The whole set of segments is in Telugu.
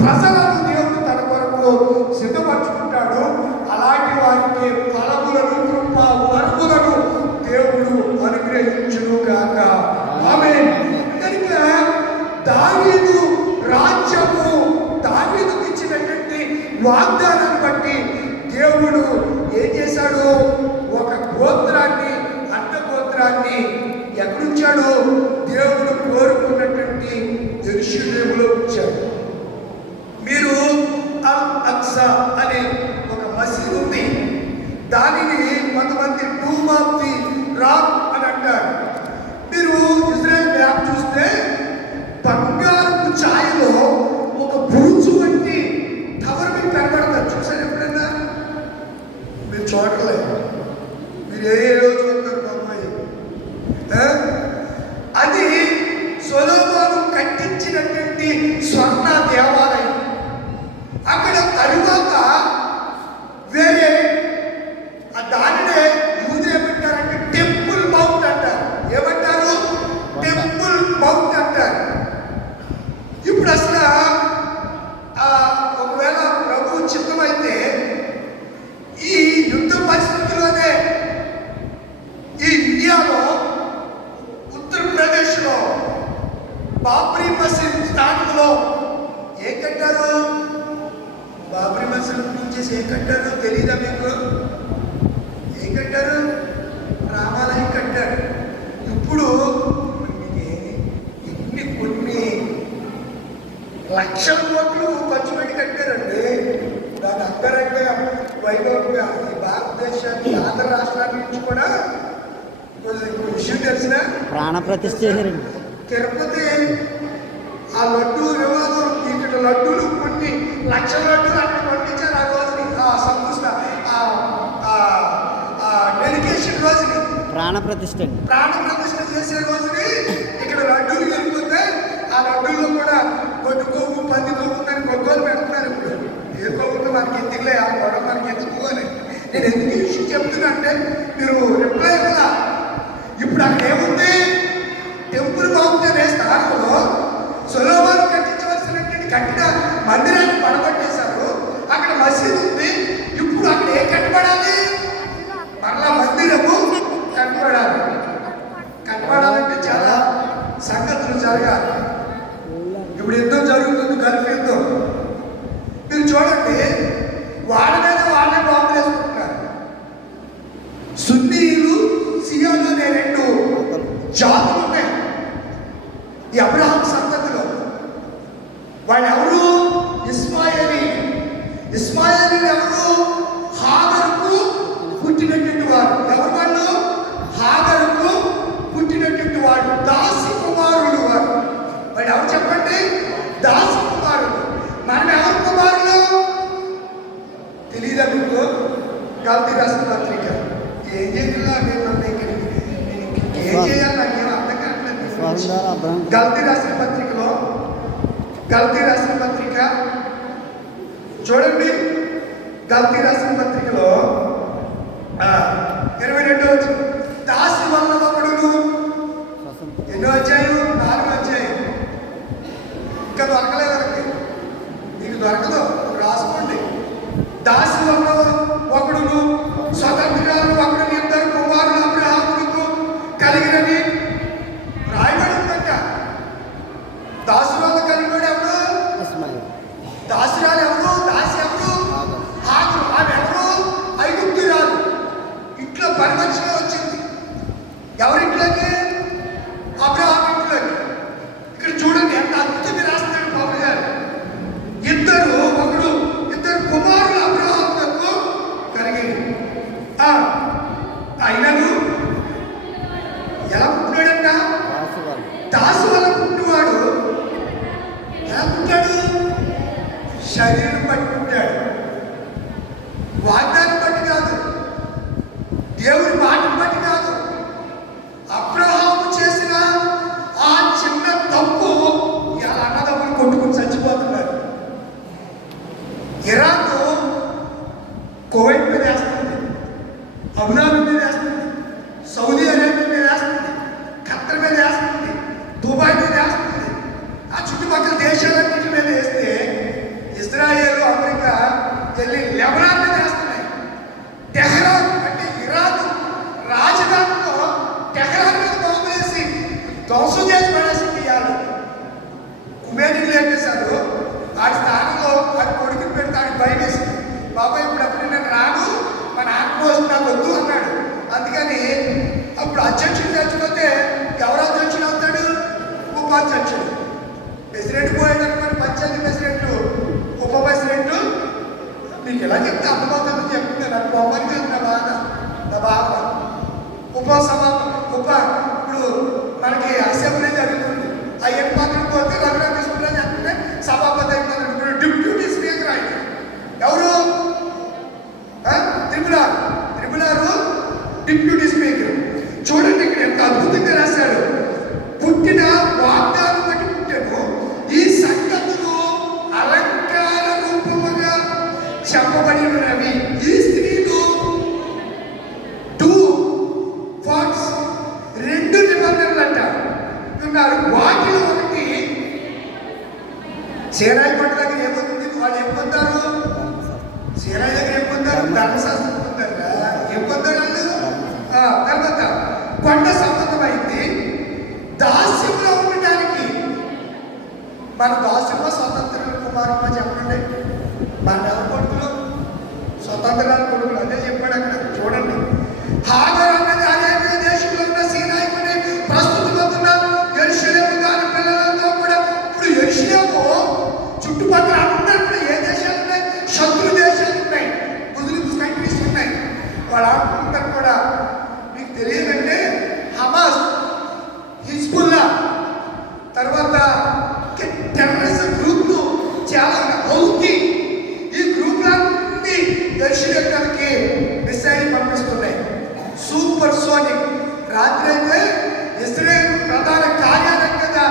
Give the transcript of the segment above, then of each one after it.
ప్రజలను దేవుడు తన కొరకు సిద్ధపరచుకుంటాడు. అలాంటి వారికి ఫలములను కృప వరములను దేవుడు అనుగ్రహించును గాక. ఆమేన్. కనుక దావీదు రాజ్యము, దావీదుకు ఇచ్చినటువంటి వాగ్దానాన్ని బట్టి దేవుడు ఏం చేశాడు? ఒక గోత్రాన్ని, అడ్డ గోత్రాన్ని ఎక్కడుంచాడు? దేవుడు కోరుకున్నటువంటి యెరూషలేములో ఉంచాడు. మీరు అల్ అక్సా అనే ఒక మసీదు ఉంది. దానిని కొంతమంది టూమ్ ఆఫ్ ది రాక్ అని అంటారు. మీరు ఇజ్రాయెల్ మ్యాప్ చూస్తే బంగారపు ఛాయలో ఒక బూజు వంటి టవర్ మీకు కనబడతారు. చూసారు ఎప్పుడైనా? మీరు చూడలేదు. మీరు ఏ రోజు వస్తారు బాబాయ్? అది సొలొమోను కట్టించినటువంటి స్వర్ణ దేవాలయం. అక్కడ తరువాత వేరే దానినే యూదులు ఏమంటారంటే టెంపుల్ మౌంట్ అంటారు. ఏమంటారు? టెంపుల్ మౌంట్ అంటారు. ఇప్పుడు అసలు ఒకవేళ ప్రభు చిత్తమైతే ఈ యుద్ధ పరిస్థితుల్లోనే ఈ ఇండియాలో ఉత్తరప్రదేశ్లో బాబ్రీ మసీద్ స్థానంలో ఏం కట్టారు? బాబ్రీ మసీద్ నుంచి ఏం కట్టారు తెలీదా మీకు? ఏం కట్టారు? రామాలయం కట్టారు. ఇప్పుడు కొన్ని లక్షల కోట్లు ఖర్చు పెట్టి కట్టారండి. దాని అంతరంగ వైభవంగా ఈ భారతదేశాన్ని, ఆంధ్ర రాష్ట్రాల నుంచి కూడా విషయం తెలిసిన ప్రాణప్రతిష్ఠ చేశారండి. తిరుపతి ఆ లడ్డు వివాదం, ఇక్కడ లడ్డూలు కొన్ని లక్షల లడ్డూలు అక్కడ పండించారు. ఆ రోజుని సంతృష్ట డెడికేషన్ రోజుని, ప్రాణప్రతిష్ఠ చేసే రోజుని ఇక్కడ లడ్డూలు వెళ్ళిపోతే ఆ లడ్డూల్లో కూడా కొద్ది కొవ్వు, పంది కొవ్వు అని కొనుగోలు పెడుతున్నారు. ఇప్పుడు ఏ కొవ్వుతో మనకి ఎందుకులే, ఆ గొడవ మనకి ఎందుకు అని నేను ఎందుకు ఈ విషయం చెప్తున్నా అంటే మీరు రిప్లై కదా. ఇప్పుడు అక్కడ ఏముంది? టెంపుల్ మౌంట్ అనే స్థానంలో సొలొమోను కట్టించవలసినటువంటి కట్టిన మందిరాన్ని పడగొట్టేశారు. అక్కడ మసీదు ఉంది. ఇప్పుడు అక్కడ ఏం కట్టబడాలి? మరలా మందిరము కట్టబడాలి. కట్టబడాలంటే చాలా సంగతులు జరగాలి. ఇప్పుడు యుద్ధం జరుగుతుంది, గల్ఫ్ యుద్ధం. మీరు చూడండి, వాళ్ళ మీద వాళ్ళే బాంబులు వేసుకుంటున్నారు. సున్నీలు, సియాలు అనే రెండు జాతులు ఉన్నాయి ఈ అబ్రహాం సంతతిలో. వాళ్ళు ఎవరు? ఇస్మాయిలీలు ఎవరు? హాగరుకు పుట్టినటువంటి వారు. ఎవరు వాళ్ళు? హాగరుకు పుట్టినటువంటి వాడు. దాసి కుమారులు వారు. వాళ్ళు ఎవరు చెప్పండి? దాసి కుమారులు. మనం ఎవరు కుమారులు తెలీదా మీకు? గల్తీ రాసిన పత్రిక ఏం చేయాలో ఏం చేయాలి నాకేం అర్థం కావట్లేదు. గల్తీ రాసిన పత్రిక చూడండి. గల్తీ రాసిన పత్రికలో 22వ వచనం, దాసి వల్ల ఒకడును. ఎన్నో అధ్యాయం? 4వ అధ్యాయం. ఇంకా దొరకలేదు వాళ్ళకి. మీకు దొరకదు, రాసుకోండి. దాసి వల్ల ఒకడును, స్వతంత్రాలు ఒకడు, ఇద్దరు కుమారులు అబ్రహాముకు కలిగినని రాయబడి ఉందంట. దాసు వల్ల కలిగినవాడు ఎవరు? దాసురాలు ఎవరు? దాసి ఎవరు? హాగరు. ఆమె ఎవరు? ఐగుప్తురాలు. ఇంట్లో పని మనిషిగా వచ్చింది. ఎవరింట్లోకి? అబ్రహాం ఇంట్లోకి. ఇక్కడ చూడండి ఎంత అద్భుతంగా రాస్తున్నాడు పౌలు గారు. ఇద్దరు కుమారులు అబ్రహాముకు కలిగింది. అయినను ఎలా పుట్టినాడంట? దాసు వల్ల పుట్టినవాడు. ఎలా పుట్టాడు? శరీరం బట్టి పుట్టాడు. వాగ్దానం బట్టి కాదు, దేవుడి మాటను బట్టి కాదు. అబ్రహాము చేసిన ఆ చిన్న తప్పు ఇలా అన్నదమ్ములు కొట్టుకుని చచ్చిపోతున్నారు. ఇరాన్ కువైట్ మీద వేస్తుంది, అబుదాబి మీద వేస్తుంది, సౌదీ అరేబియా మీద వేస్తుంది, ఖత్తర్ మీద వేస్తుంది, దుబాయ్ మీద వేస్తుంది. ఆ చుట్టుపక్కల దేశాలన్నింటి మీద వేస్తే ప్రెసిడెంట్ పోయాడు అనుకోండి, పంచాయతీ ప్రెసిడెంట్, ఉప ప్రెసిడెంట్. నీకు ఎలా చెప్తే అర్థమవుతుందని చెప్తుంది. నాకు బొమ్మని కాదు నా బాధ. ఇప్పుడు మనకి అసెంబ్లీ జరుగుతుంది. ఆ ఎన్ని మాత్రం పోతే రఘురామ కృష్ణరాజు అంటే సభాపతి అయిపోతాడు. ఇప్పుడు డిప్యూటీ స్పీకర్ ఆయన ఎవరు? త్రిపులారు డిప్యూటీ స్పీకర్. చూడండి ఇక్కడ ఎంత అద్భుతంగా రాశాడు. పుట్టిన వాగ్దానం బట్టి పుట్టాను, ఈ సంగతులు అలంకార రూపముగా చెప్పబడి ఉన్నవి. ఈ స్త్రీలు రెండు నిబంధనలు అంట ఉన్నారు. వాటిలో ఒకటి సేనాయి పట్ల దగ్గర ఏమవుతుంది? వాళ్ళు ఏం పొందారు? సేనాయి దగ్గర ఏం పొందారు? ధర్మశాస్త్రం పొందారు. ఏం పొందారు వాళ్ళు? తర్వాత కొండ సంబంధమైంది. దాస్యంలో ఉండటానికి మన దాస్యంలో స్వతంత్ర కుమారమ్మ చెప్పండి. మన ఎవరి కొడుకులు? స్వతంత్రాల కొడుకులు. అదే చెప్పాడు అక్కడ. చూడండి, హాగర్ అన్నది అరేబియా దేశంలో ఉన్న సీనాయి పని ప్రస్తుతం అవుతున్న యెరూషలేము దాని పిల్లలతో కూడా. ఇప్పుడు యెరూషలేము చుట్టుపక్కల అందరూ కూడా ఏ దేశాలు ఉన్నాయి? శత్రు దేశాలు ఉన్నాయి, ముస్లిమ్స్ కంట్రీస్ ఉన్నాయి. వాళ్ళందరూ కూడా మీకు తెలియదంటే హమాస్, హిజ్బుల్లా, తర్వాత టెర్రరిస్ట్ గ్రూప్లు చాలా హౌతీ, ఈ గ్రూపులన్నీ యెరూషలేముకి మిసైల్ పంపిస్తున్నాయి. Supersonic. రాత్రి అయితే ఇస్రాయేల్ ప్రధాన కార్యాలయం కదా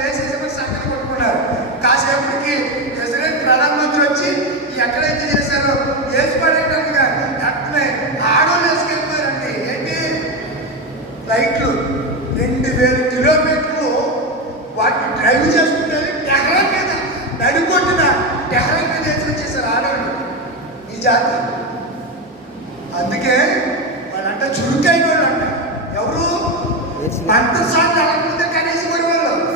వేసేసామని సంగతి కొట్టుకున్నారు. కాసేపటికి ఇస్రాయేల్ ప్రధానమంత్రి వచ్చి ఎక్కడైతే చేశారో వేసి పడేటట్టుగా అట్లే ఆడోళ్ళు వేసుకెళ్ళిపోయారండి. ఏంటి? ఫ్లైట్లు 2000 కిలోమీటర్లు వాటిని డ్రైవ్ చేసుకుంటే టెహ్రాన్ మీద నడికొట్టిన టెహ్రాన్ మీద వేసి వచ్చేసారు ఆడవాళ్ళు. ఈ జాతి అందుకే వాళ్ళంట చురుకైన వాళ్ళు అంట. ఎవరు? అంతర్సార్లు అడగకుండా కనీసం కూడా వాళ్ళు.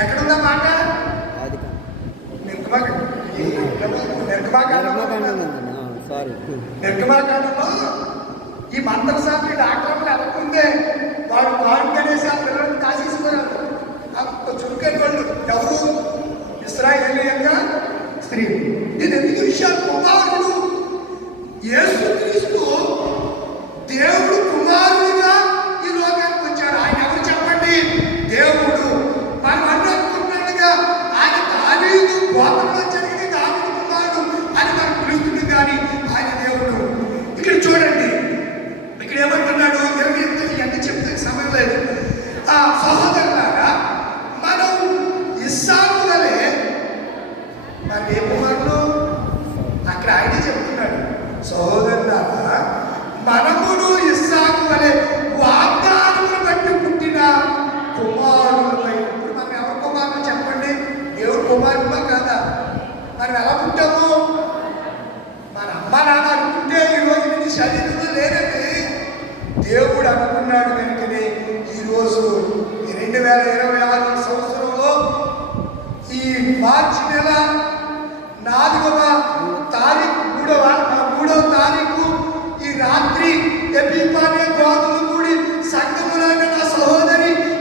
ఎక్కడుందా మాట? నిర్గమాకాండంలో ఈ మంత్రసార్లు డాక్టర్లు అడగకుందే వాళ్ళు కాడు కనేసి ఆ పిల్లలను కాసేసుకున్నారు. అంత చురుకైన వాళ్ళు. ఎవరు? ఇశ్రాయేలీయుల స్త్రీ. ఇది ఎందుకు విషయాలు? కుమారుడు యేసుక్రీస్తు దేవుడు కుమారుడిగా ఈ లోకానికి వచ్చాడు. ఆయన ఎవరు చెప్పండి? దేవుడు. మనం అనుకుంటున్నట్టుగా ఆయన దావీదు గోత్రంలో జరిగిన దావీదు కుమారుడు అని మనం పిలుస్తుంది, కానీ ఆయన దేవుడు. ఇక్కడ చూడండి, ఇక్కడ ఏమంటున్నాడు? 28 ఇవన్నీ చెప్తే సమయం లేదు. సహోదరులారా, మనం ఇస్సాకు వలె మరి ఏ కుమారుడు? అక్కడ ఆయనే చెప్తున్నాడు. సహోదరులారా, మనమును ఇస్సాకు వలె వాగ్దానమును బట్టి పుట్టిన కుమారులపై. ఇప్పుడు మనం ఎవరి కుమారులు చెప్పండి? దేవుడు కుమారులో కాదా? మనం ఎలా పుట్టాము? మన అమ్మ నాన్న అనుకుంటే ఈరోజు ఇది శరీరంలో లేదండి. దేవుడు అనుకున్నాడు కనుకనే ఈరోజు 2026 సంవత్సరంలో ఈ మార్చి నెల 4వ తారీఖు 3వ తారీఖు ఈ రాత్రి ఎపిఫానీ గోధులు కూడి సంఘములైన నా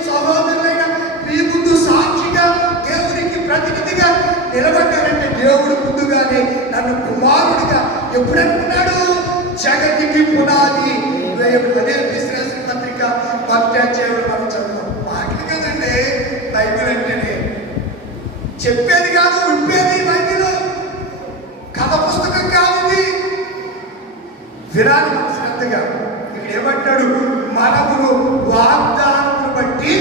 సహోదరులైన మీ ముందు సాక్షిగా దేవునికి ప్రతినిధిగా నిలబడ్డారంటే దేవుడు ముందుగానే నన్ను కుమారుడిగా ఎప్పుడు అనుకున్నాడు? జగతికి పునాది అదే విశ్వాస పత్రిక 10వ అధ్యాయంలో మనం చదువుతాం. మాటలు కదండి బైబిల్ అంటేనే. చెప్పేది కాదు, విప్పేది బైబిల్. కథ పుస్తకం కాదు ఇది. వినాలి మనం శ్రద్ధగా. ఇక్కడ ఏమంటాడు? మనమును వాగ్దానమును బట్టి.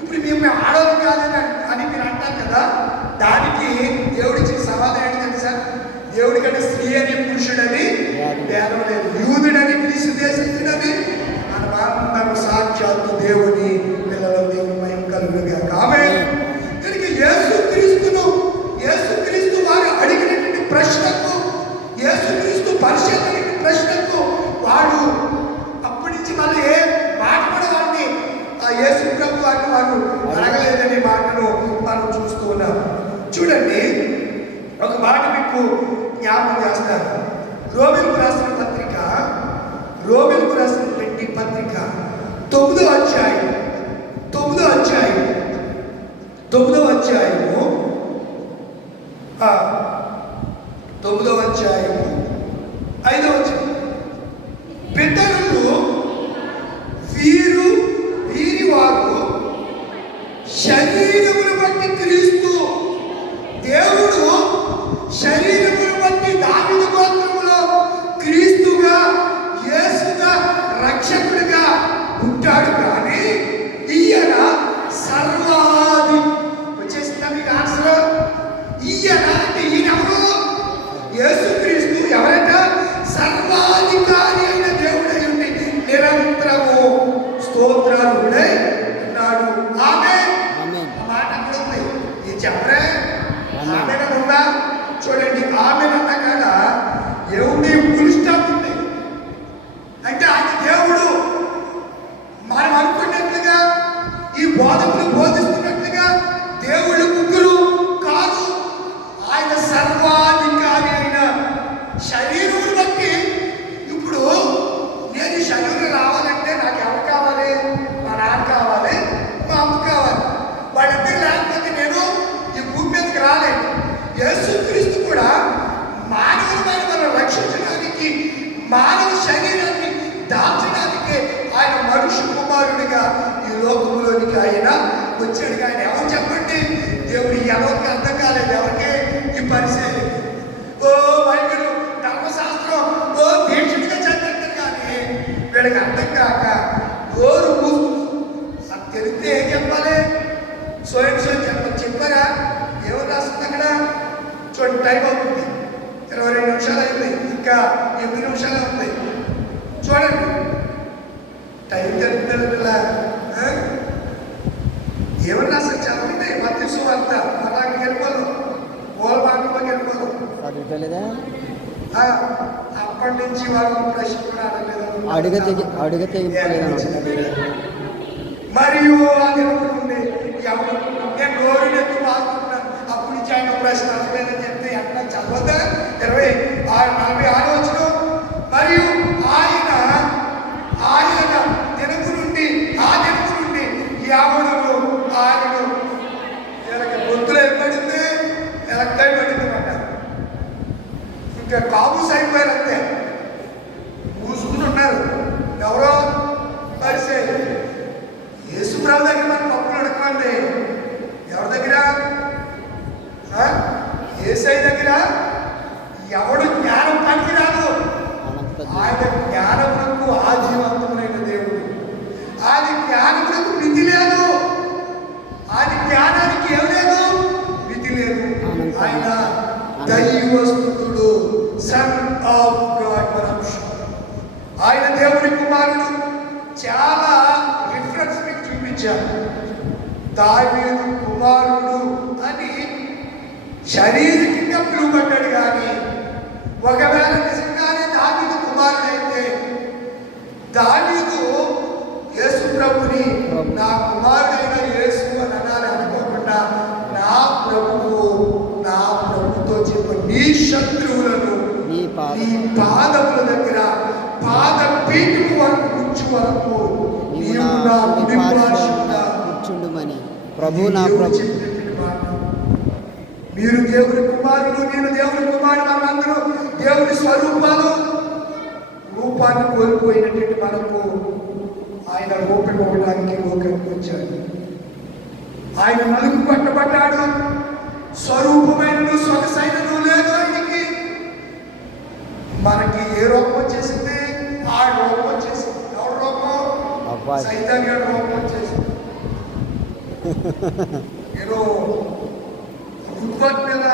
ఇప్పుడు మేము ఆడవాళ్ళు కాదని అని మీరు అంటారు కదా, దానికి దేవుడిచ్చిన సమాధానం ఏంటి తెలుసా? దేవుడికంటే స్త్రీ అని పురుషుడని భేదం లేదు. యూదుడని క్రీస్తు దేశస్తుడని మనమందరం సాక్షాత్తు దేవుని పిల్లలు. దేవుని మహిమ కలుగుగా. ఆమేన్. దీనికి యేసుక్రీస్తు వారు అడిగినటువంటి ప్రశ్నకు, యేసుక్రీస్తు పరిశీలన ప్రశ్నకు వాడు అప్పటి నుంచి మళ్ళీ ఏ మాట కూడా వారిని యేసు ప్రభు వారిని వారు అడగలేదనే మాటను మనం చూస్తూ ఉన్నాం. చూడండి, ఒక మాట మీకు జ్ఞాపకం చేస్తారు. రోమిలకు రాసిన పత్రిక 9వ అధ్యాయం 9వ అధ్యాయము ఆ, 9వ అధ్యాయము 5వ వచనం. పితరులు వీరి వారు శరీరమును బట్టి క్రీస్తు, దేవుడు శరీరమును బట్టి దావీదు గోత్రములో క్రీస్తుగా, యేసుగా, రక్షకుడిగా ఉంటాడు. కానీ ఈయన సర్వాది వచ్చేసిందా మీకు ఆన్సర్? ఈయన అంటే ఈయనెవరు? యేసుక్రీస్తు ఎవరంట? సర్వాధికారి అయిన దేవుడై ఉండి నిరంతరము స్తోత్రాలుడై ఉన్నాడు. ఆమేన్. మాట అక్కడ ఉంది. ఇది చెప్పరే ఆమెన్ ఉందా? చూడండి, ఆమెన్ అన్న కాడ ఏముంది? ఫుల్ స్టాప్ ఉంది. అంటే ఆయన దేవుడు మనం అనుకున్నట్లుగా, ఈ బోధకులు బోధిస్తున్నట్లుగా దేవుళ్ళు ముగ్గురు కాదు. ఆయన సర్వాధికారి అయిన శరీరం బట్టి. ఇప్పుడు నేను ఈ శరీరం రావాలంటే నాకు ఎవరు కావాలి? మా నాన్న కావాలి, మా అమ్మ కావాలి. వాళ్ళిద్దరు లేకపోతే నేను ఈ భూమి మీదకి రాలేదు. యేసుక్రీస్తు కూడా మానవులమైన మనం రక్షించడానికి, మానవ శరీరాన్ని దాల్చడానికి ఆయన మనుష్య కుమారుడిగా ఈ లోకంలోనికి ఆయన వచ్చాడు. ఆయన ఎవరు చెప్పండి? దేవుడు ఎవరికి అర్థం కాలేదు. ఎవరికి? ఈ పరిచయం. ఓ వైద్యుడు ధర్మశాస్త్రం ఓ దీక్షగా చదివారు, కానీ వీళ్ళకి అర్థం కాక ఓరు అది తెలిస్తే ఏం చెప్పాలి? సోయం చెప్పారా? ఏమో రాస్తుంది అక్కడ? చూడండి, టైం అవుతుంది. 22 నిమిషాలు అయింది, ఇంకా 8 నిమిషాలు ఉంది. చూడండి, టైం జరుగుతుంది పిల్ల. ఏమని రాస్తారు? చదవండి. మత్తయి సువార్త అలాగే వెళ్ళిపోదు, మూల భాగంలోకి వెళ్ళిపోదు. అప్పటి నుంచి వాళ్ళు ప్రశ్న కూడా అడిగితే మరియు అది ఉంది. నేను నోరు ఎత్తు బాగుంటున్నాను. అప్పటి నుంచి ఆయన ప్రశ్న అడగలేదని చెప్తే ఎక్కడ చదవద్దా? 46 వచనం. మరియు ఆయన దినము నుండి యావడును ఆయనను గొంతులు ఏర్పడింది, ఎలక్కాయ పడింది అన్నారు. ఇంకా కాబూస్ అయిపోయారు, అంతే మూసుకుని ఉన్నారు. ఎవరో పరిచయం. యేసుప్రభు దగ్గర మన పప్పులు అడగండి. ఎవరి దగ్గర? యేసయ్య దగ్గర. ఎవడు జ్ఞానం పనికిరాదు. ఆయన జ్ఞానమునకు ఆజీవంతమైన దేవుడు. ఆయన జ్ఞానమునకు మితి లేదు. ఆయన జ్ఞానానికి ఏం లేదు? మితి లేదు. ఆయన దైవస్తుతుడు, సన్ ఆఫ్ గాడ్. ఆయన దేవుని కుమారుడు. చాలా రిఫరెన్స్ మీకు చూపించారు. దావీదు కుమారుడు అని శారీరకంగా పిలువబడ్డాడు. కానీ ఒకవేళ నిజంగానే దావీదు కుమారుడైతే దావీదు యేసు ప్రభుని నా కుమారుడైన యేసు అని అనాలి అనుకోకుండా నా ప్రభుతో చెప్పు, నీ శత్రువులను నీ పాదముల దగ్గర పాద పీఠము వరకు ఉంచు వరకు నీవు నా కుడి పార్శ్వమున కూర్చుండుమని ప్రభు నా ప్రభు. మీరు దేవుని కుమారుడు, నేను దేవుని కుమారుడు. మనందరూ దేవుని రూపాన్ని కోల్పోయినటువంటి మనకు ఆయన రూపం ఇవ్వడానికి లోకానికి వచ్చాడు. ఆయన నలుగు పట్టబడ్డాడు. స్వరూపమైన సొగసైనను లేదు ఆయనకి. మనకి ఏ రూపం వచ్చేసింది? ఆ రూపం వచ్చేసింది. ఎవరి రూపం? సైతాన్ గారి రూపం వచ్చేసింది. నేను ఫుట్బాల్ మీద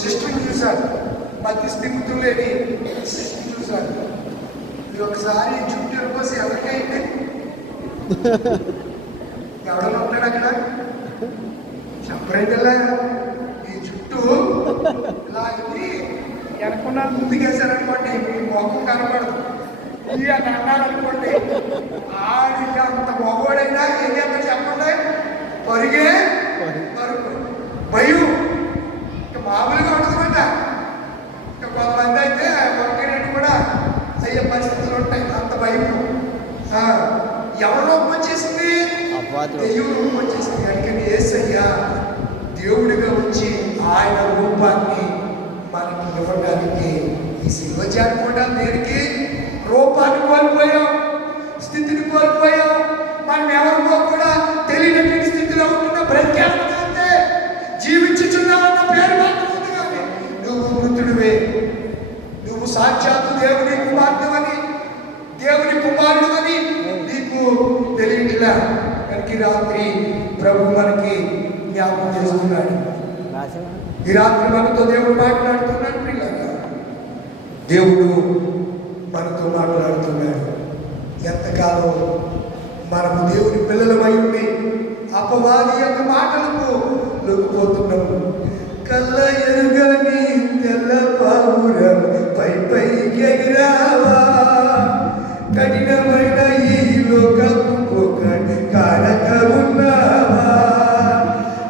సిస్టమ్ చూశాను. మధ్య స్థిమితులు లేని సిస్టమ్ చూశాను. మీరు ఒకసారి చుట్టూ పోసి ఎవరికైతే ఎవడన్నా ఉంటాడు అక్కడ చెప్పరైతే ఈ చుట్టూ ఇలా వెనకుండా ముందుకేసారనుకోండి, మీ మొఖం కనపడదు. అని అన్నారనుకోండి, ఆడికి అంత మగవాడైనా ఏం చేస్తారు చెప్పండి? పరుగు భయం. ఇంకా మామూలుగా ఉంటుందన్నమాట. ఇంకా కొంతమంది అయితే కొట్టేటట్టు కూడా అయ్యే పరిస్థితులు ఉంటాయి. అంత భయం. ఎవరు రూపం వచ్చేసింది? దెయ్యం రూపం వచ్చేసింది. అందుకే మనకి జ్ఞాపకం చేస్తున్నాడు. రాసావా? ఈ రాత్రి మనతో దేవుడు మాట్లాడుతున్నాడు. పిల్లగా దేవుడు మనతో మాట్లాడుతున్నాడు. ఎంతకాలం మనము దేవుని పిల్లలమై ఉండి అపవాది యొక్క మాటలకు లొంగిపోతున్నాము. కళ్ళ ఎరుగని తెల్ల పావురం పై పైకి ఎగిరావా, కఠినమైన ఈ లోకపు కారక ఉన్నావా.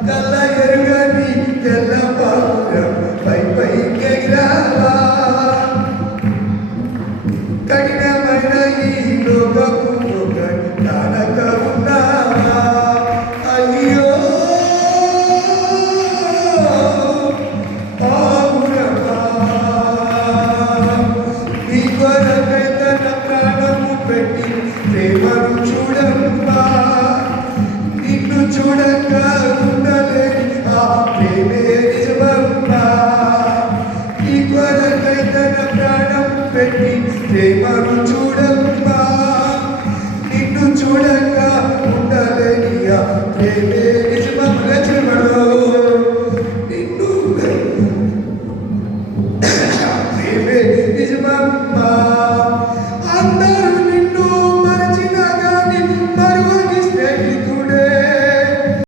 కళ్ళ ఎరుగని తెల్ల పావురం పై పైకి ఎగిరావా, కఠినమైన ఈ లోకపు కారక ఉన్నావా. అయ్యో పావురమా, నీ కొరకై తన ప్రాణము పెట్టి ప్రేమను చూడమ్మా. నిన్ను చూడక ఉండలేని ఆ ప్రేమే నిజమమ్మా. నీ కొరకై తన ప్రాణము పెట్టి ప్రేమను చూడమ్మా. నిన్ను చూడక ఉండలేని ఆ ప్రేమే నిజమమ్మా. నిన్ను ప్రేమే నిజమమ్మా.